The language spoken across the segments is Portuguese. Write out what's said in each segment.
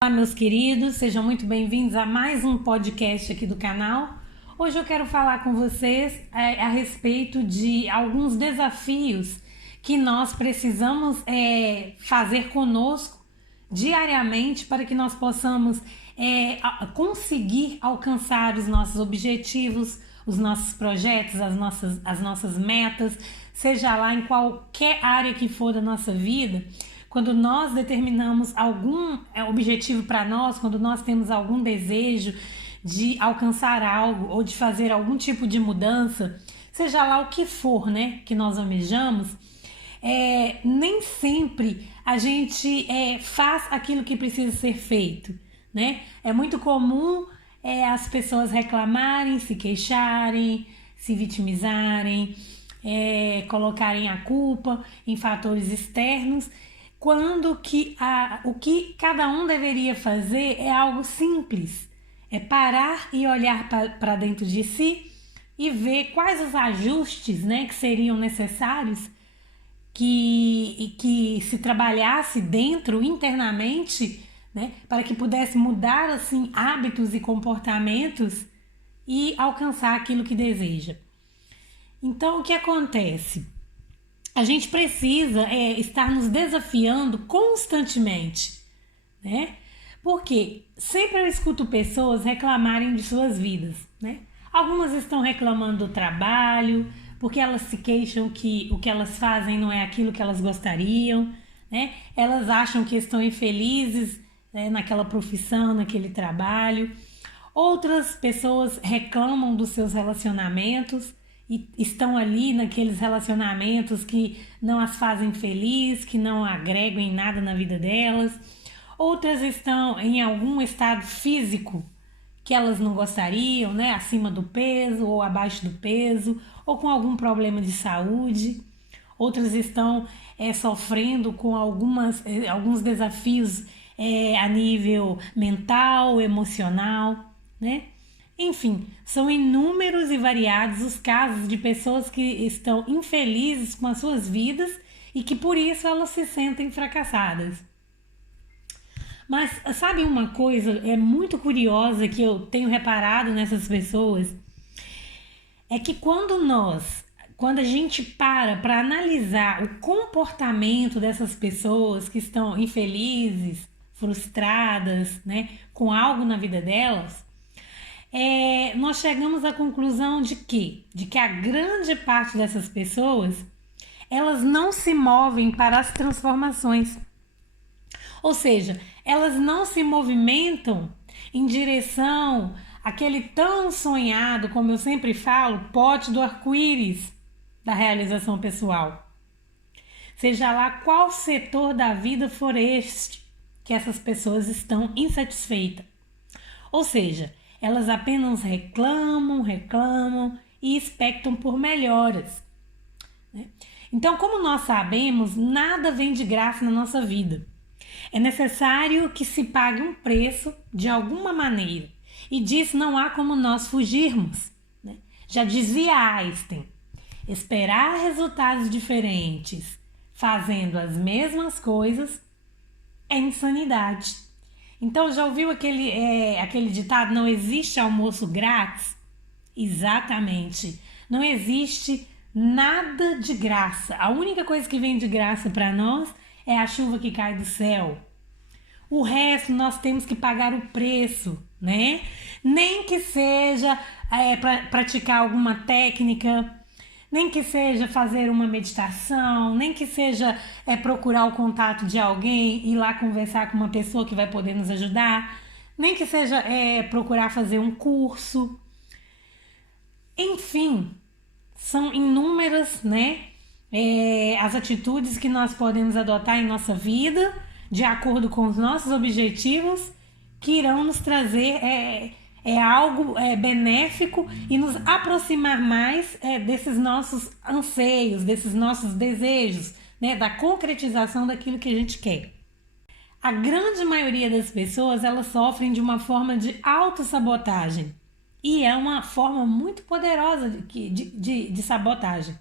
Olá, meus queridos, sejam muito bem-vindos a mais um podcast aqui do canal. Hoje eu quero falar com vocês a respeito de alguns desafios que nós precisamos fazer conosco diariamente para que nós possamos conseguir alcançar os nossos objetivos, os nossos projetos, as nossas metas, seja lá em qualquer área que for da nossa vida. Quando nós determinamos algum objetivo para nós, quando nós temos algum desejo de alcançar algo ou de fazer algum tipo de mudança, seja lá o que for, né, que nós almejamos, nem sempre a gente faz aquilo que precisa ser feito, né? É muito comum as pessoas reclamarem, se queixarem, se vitimizarem, colocarem a culpa em fatores externos, quando o que cada um deveria fazer é algo simples, é parar e olhar para dentro de si e ver quais os ajustes, né, que seriam necessários que se trabalhasse dentro, internamente, né, para que pudesse mudar assim hábitos e comportamentos e alcançar aquilo que deseja. Então, o que acontece? A gente precisa estar nos desafiando constantemente, né? Porque sempre eu escuto pessoas reclamarem de suas vidas, né? Algumas estão reclamando do trabalho, porque elas se queixam que o que elas fazem não é aquilo que elas gostariam, né? Elas acham que estão infelizes, né, naquela profissão, naquele trabalho. Outras pessoas reclamam dos seus relacionamentos e estão ali naqueles relacionamentos que não as fazem feliz, que não agregam em nada na vida delas. Outras estão em algum estado físico que elas não gostariam, né? Acima do peso ou abaixo do peso, ou com algum problema de saúde. Outras estão sofrendo com alguns desafios a nível mental, emocional, né? Enfim, são inúmeros e variados os casos de pessoas que estão infelizes com as suas vidas e que por isso elas se sentem fracassadas. Mas sabe uma coisa muito curiosa que eu tenho reparado nessas pessoas? É que quando a gente para analisar o comportamento dessas pessoas que estão infelizes, frustradas, né, com algo na vida delas, nós chegamos à conclusão de que a grande parte dessas pessoas, elas não se movem para as transformações. Ou seja, elas não se movimentam em direção àquele tão sonhado, como eu sempre falo, pote do arco-íris da realização pessoal. Seja lá qual setor da vida for este que essas pessoas estão insatisfeitas. Ou seja, elas apenas reclamam e expectam por melhoras, né? Então, como nós sabemos, nada vem de graça na nossa vida. É necessário que se pague um preço de alguma maneira. E disso não há como nós fugirmos, né? Já dizia Einstein, esperar resultados diferentes fazendo as mesmas coisas é insanidade. Então, já ouviu aquele ditado, não existe almoço grátis? Exatamente. Não existe nada de graça. A única coisa que vem de graça para nós é a chuva que cai do céu. O resto nós temos que pagar o preço, né? Nem que seja para praticar alguma técnica, nem que seja fazer uma meditação, nem que seja procurar o contato de alguém, ir lá conversar com uma pessoa que vai poder nos ajudar, nem que seja procurar fazer um curso. Enfim, são inúmeras, né, as atitudes que nós podemos adotar em nossa vida, de acordo com os nossos objetivos, que irão nos trazer algo benéfico e nos aproximar mais desses nossos anseios, desses nossos desejos, né, da concretização daquilo que a gente quer. A grande maioria das pessoas, elas sofrem de uma forma de autossabotagem e é uma forma muito poderosa de sabotagem.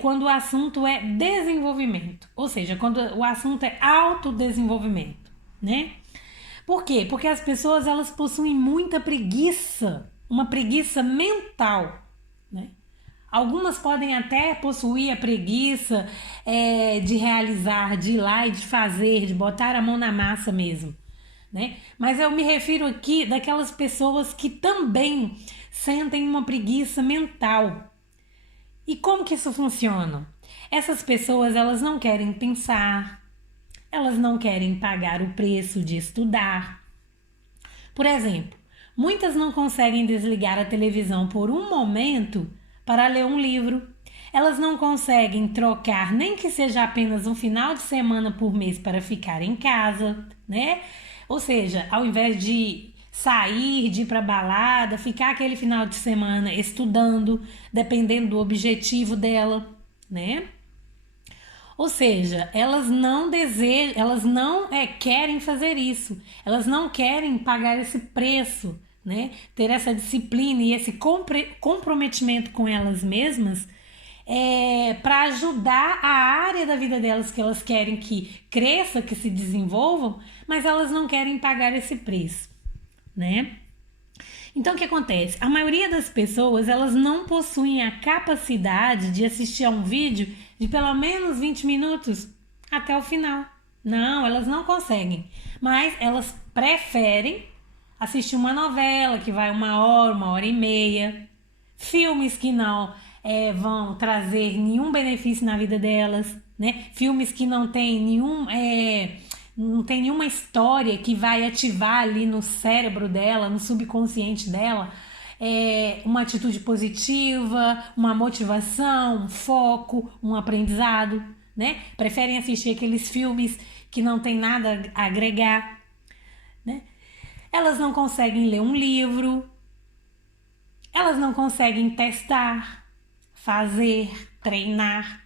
Quando o assunto é desenvolvimento, ou seja, quando o assunto é autodesenvolvimento, né? Por quê? Porque as pessoas elas possuem muita preguiça, uma preguiça mental, né? Algumas podem até possuir a preguiça de realizar, de ir lá e de fazer, de botar a mão na massa mesmo, né? Mas eu me refiro aqui daquelas pessoas que também sentem uma preguiça mental. E como que isso funciona? Essas pessoas elas não querem pensar, elas não querem pagar o preço de estudar. Por exemplo, muitas não conseguem desligar a televisão por um momento para ler um livro. Elas não conseguem trocar, nem que seja apenas um final de semana por mês para ficar em casa, né? Ou seja, ao invés de sair, de ir para balada, ficar aquele final de semana estudando, dependendo do objetivo dela, né? Ou seja, elas não desejam, elas não querem fazer isso, elas não querem pagar esse preço, né? Ter essa disciplina e esse comprometimento com elas mesmas para ajudar a área da vida delas que elas querem que cresça, que se desenvolvam, mas elas não querem pagar esse preço, né? Então o que acontece? A maioria das pessoas elas não possuem a capacidade de assistir a um vídeo de pelo menos 20 minutos até o final. Não, elas não conseguem. Mas elas preferem assistir uma novela que vai 1 hora e meia, filmes que não vão trazer nenhum benefício na vida delas, né? Filmes que não tem não tem nenhuma história que vai ativar ali no cérebro dela, no subconsciente dela, uma atitude positiva, uma motivação, um foco, um aprendizado, né? Preferem assistir aqueles filmes que não tem nada a agregar, né? Elas não conseguem ler um livro, elas não conseguem testar, fazer, treinar.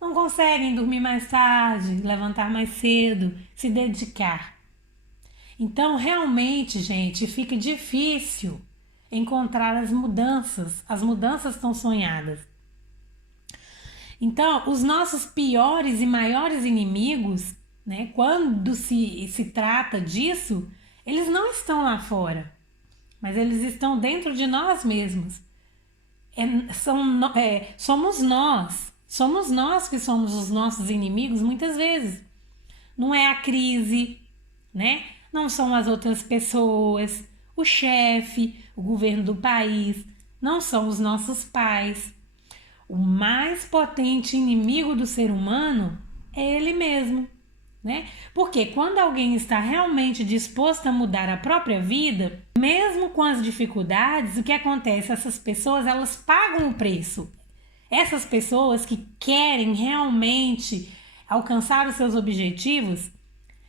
Não conseguem dormir mais tarde, levantar mais cedo, se dedicar. Então, realmente, gente, fica difícil encontrar as mudanças tão sonhadas. Então, os nossos piores e maiores inimigos, né, quando se trata disso, eles não estão lá fora, mas eles estão dentro de nós mesmos. Somos nós que somos os nossos inimigos muitas vezes. Não é a crise, né? Não são as outras pessoas, o chefe, o governo do país, não são os nossos pais. O mais potente inimigo do ser humano é ele mesmo, né? Porque quando alguém está realmente disposto a mudar a própria vida, mesmo com as dificuldades, o que acontece? Essas pessoas, elas pagam o preço. Essas pessoas que querem realmente alcançar os seus objetivos,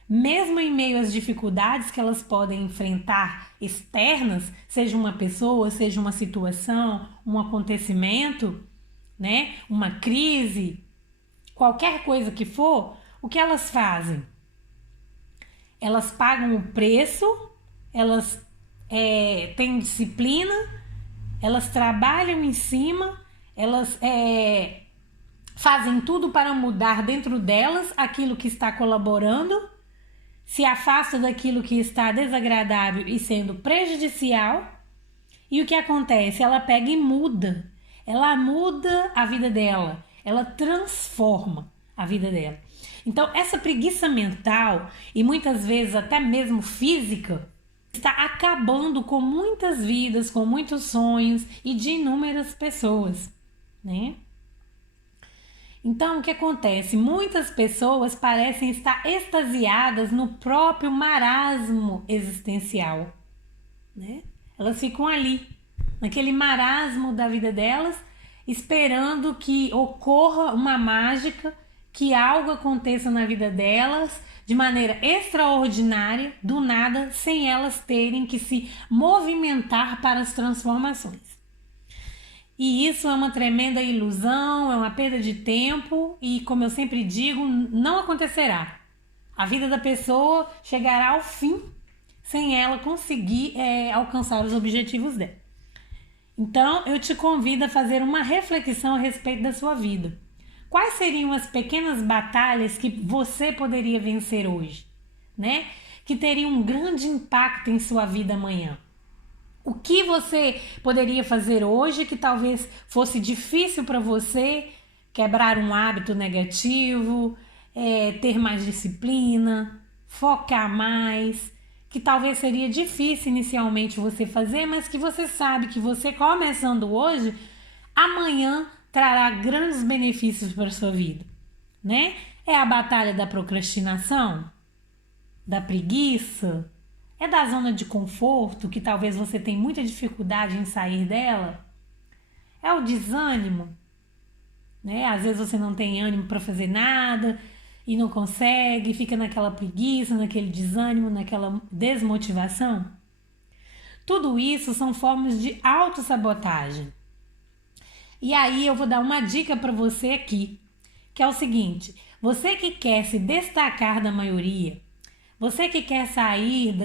mesmo em meio às dificuldades que elas podem enfrentar externas, seja uma pessoa, seja uma situação, um acontecimento, né? Uma crise, qualquer coisa que for, o que elas fazem? Elas pagam o preço, elas têm disciplina, elas trabalham em cima, elas fazem tudo para mudar dentro delas aquilo que está colaborando, se afasta daquilo que está desagradável e sendo prejudicial. E o que acontece? Ela pega e muda. Ela muda a vida dela. Ela transforma a vida dela. Então, essa preguiça mental e muitas vezes até mesmo física está acabando com muitas vidas, com muitos sonhos e de inúmeras pessoas, né? Então, o que acontece? Muitas pessoas parecem estar extasiadas no próprio marasmo existencial, né? Elas ficam ali, naquele marasmo da vida delas, esperando que ocorra uma mágica, que algo aconteça na vida delas de maneira extraordinária, do nada, sem elas terem que se movimentar para as transformações. E isso é uma tremenda ilusão, é uma perda de tempo e, como eu sempre digo, não acontecerá. A vida da pessoa chegará ao fim sem ela conseguir alcançar os objetivos dela. Então, eu te convido a fazer uma reflexão a respeito da sua vida. Quais seriam as pequenas batalhas que você poderia vencer hoje, né? que teria um grande impacto em sua vida amanhã? O que você poderia fazer hoje que talvez fosse difícil para você quebrar um hábito negativo, ter mais disciplina, focar mais, que talvez seria difícil inicialmente você fazer, mas que você sabe que você começando hoje, amanhã trará grandes benefícios para a sua vida, né? É a batalha da procrastinação, da preguiça, é da zona de conforto, que talvez você tenha muita dificuldade em sair dela, é o desânimo, né? Às vezes você não tem ânimo para fazer nada e não consegue, fica naquela preguiça, naquele desânimo, naquela desmotivação. Tudo isso são formas de autossabotagem. E aí eu vou dar uma dica para você aqui, que é o seguinte: você que quer se destacar da maioria, você que quer sair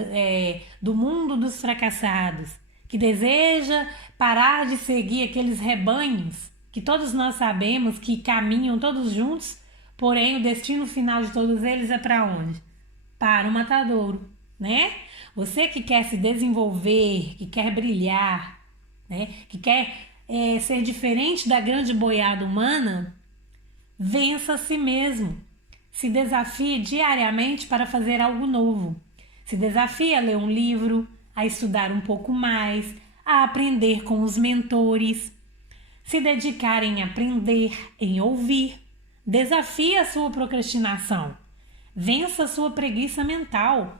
do mundo dos fracassados, que deseja parar de seguir aqueles rebanhos que todos nós sabemos que caminham todos juntos, porém o destino final de todos eles é para onde? Para o matadouro, né? Você que quer se desenvolver, que quer brilhar, né? Que quer ser diferente da grande boiada humana, vença a si mesmo. Se desafie diariamente para fazer algo novo. Se desafie a ler um livro, a estudar um pouco mais, a aprender com os mentores. Se dedicar em aprender, em ouvir. Desafie a sua procrastinação. Vença a sua preguiça mental.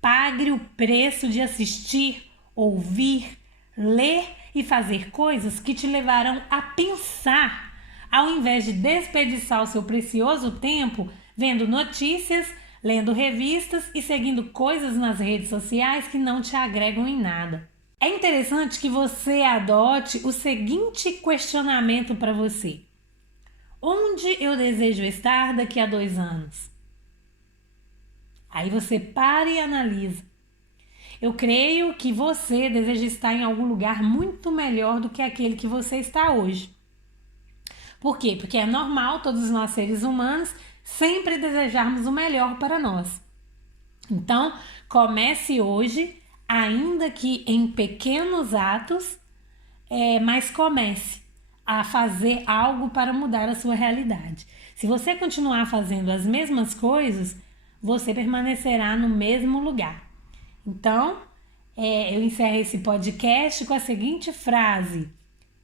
Pague o preço de assistir, ouvir, ler e fazer coisas que te levarão a pensar, ao invés de desperdiçar o seu precioso tempo vendo notícias, lendo revistas e seguindo coisas nas redes sociais que não te agregam em nada. É interessante que você adote o seguinte questionamento para você: onde eu desejo estar daqui a 2 anos? Aí você para e analisa. Eu creio que você deseja estar em algum lugar muito melhor do que aquele que você está hoje. Por quê? Porque é normal todos nós seres humanos sempre desejarmos o melhor para nós. Então, comece hoje, ainda que em pequenos atos, mas comece a fazer algo para mudar a sua realidade. Se você continuar fazendo as mesmas coisas, você permanecerá no mesmo lugar. Então, eu encerro esse podcast com a seguinte frase: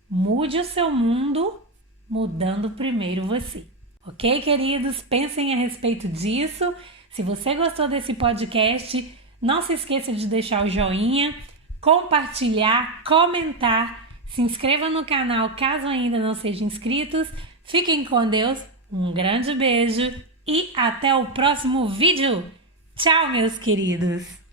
mude o seu mundo, mudando primeiro você. Ok, queridos? Pensem a respeito disso. Se você gostou desse podcast, não se esqueça de deixar o joinha, compartilhar, comentar, se inscreva no canal caso ainda não sejam inscritos. Fiquem com Deus, um grande beijo e até o próximo vídeo. Tchau, meus queridos!